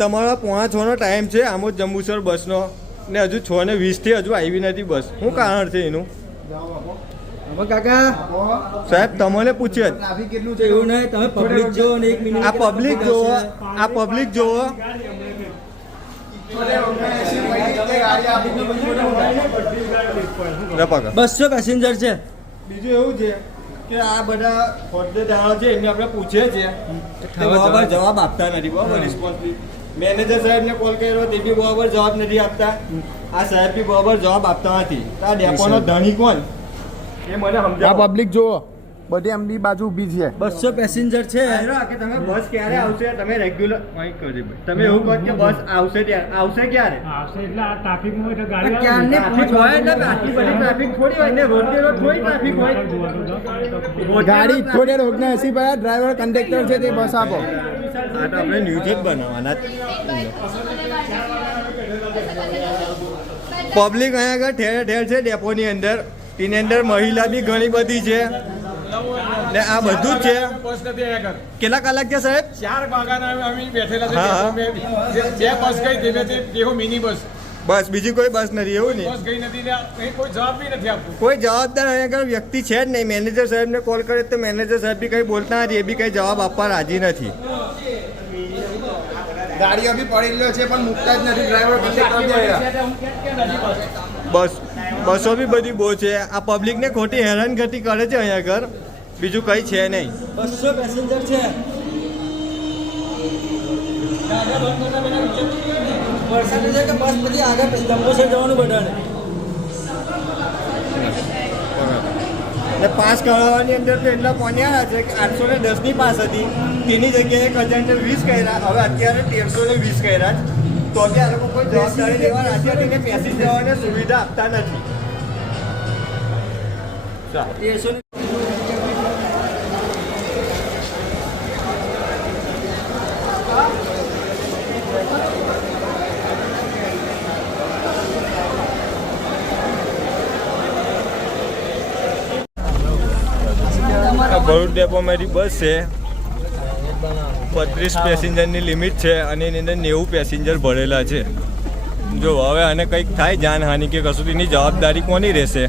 તમારા પોણા છનો ટાઈમ છે આમોદ જંબુસર બસનો ને. હજુ છ ને વીસથી હજુ આવી નથી બસ શું કારણ છે એનું? કાકા? સાહેબ તમને પૂછ્યો જ ટ્રાફિક કેટલું છે? એવું નહીં તમે પબ્લિક જો ને આ પબ્લિક જોવો આ પબ્લિક જોવો બસો પેસેન્જર છે. બીજું એવું છે કે આ બધા હોદ્દેદારો છે એમને આપણે પૂછીએ છીએ. તે બરાબર જવાબ આપતા નથી બરાબર રિસ્પોન્સબિલ મેનેજર સાહેબને કોલ કર્યો તે બી બરાબર જવાબ નથી આપતા. આ સાહેબ બી બરાબર જવાબ આપતા નથી. તો આ ડેપોનો ધણી કોણ? એ મને સમજાવ. પબ્લિક જુઓ. બધી એમની બાજુ ઊભી છે. બસો પેસેન્જર છે. કે તમે બસ ક્યારે આવશે? તમે રેગ્યુલર તમે એવું કહો કે બસ આવશે ત્યારે આવશે ક્યારે? આવશે એટલે આ ટ્રાફિકમાં તો ગાડી ક્યારને હોય? એટલે આટલી બધી ટ્રાફિક થોડી હોય? ને રોડ રોડ થોડી ટ્રાફિક હોય? ગાડી થોડે એસી પર ડ્રાઈવર કંડક્ટર છે તે બસ આપો. આ તો આપણે ન્યૂઝ જ બનાવવાના પબ્લિક અહીંયા આગળ ઠેર ઠેર છે ડેપોની અંદર. તેની અંદર મહિલા બી ઘણી બધી છે. ને આ બધું જ છે. કેટલા કલાક છે સાહેબ? ચાર બેઠેલા છે. બે- બસ ગઈ મિની બસ. બસ બીજી કોઈ બસ નથી એવું ને બસ ગઈ નથી ને કંઈ જવાબદાર અહીંયા આગળ વ્યક્તિ છે જ નહીં. મેનેજર સાહેબને કોલ કરે તો મેનેજર સાહેબ બી કંઈ બોલતા નથી એ બી કંઈ જવાબ આપવા રાજી નથી. ગાડીઓ બી પડેલો છે પણ મુકતા જ નથી. ડ્રાઈવર બસ બસો બી બધી બહુ છે. આ પબ્લિકને ખોટી હેરાનગતિ કરે છે અહીંયા આગળ. બીજું કંઈ છે નહીં. બસો પેસેન્જર છે. વરસાદ છે કે બસ પછી આગળ જંબુસર જવાનું બધાને. ને પાસ કરાવવાની અંદર તો એટલા પહોંચ્યા છે કે આઠસો ને દસની પાસ હતી. તેની જગ્યાએ એક હજાર ને વીસ કર્યા. હવે અત્યારે તેરસો ને વીસ કર્યા તો બી આ લોકો કોઈ જવાબદારી લેવા રાજી નથી ને પેસેન્જરોને સુવિધા આપતા નથી. તેરસો ભરૂચ મારી બસ છે. બત્રીસ પેસેન્જરની લિમિટ છે અને એની અંદર નેવું પેસેન્જર ભરેલા છે. જો હવે આને કંઈક થાય જાનહાનિ કે કશું એની જવાબદારી કોની રહેશે?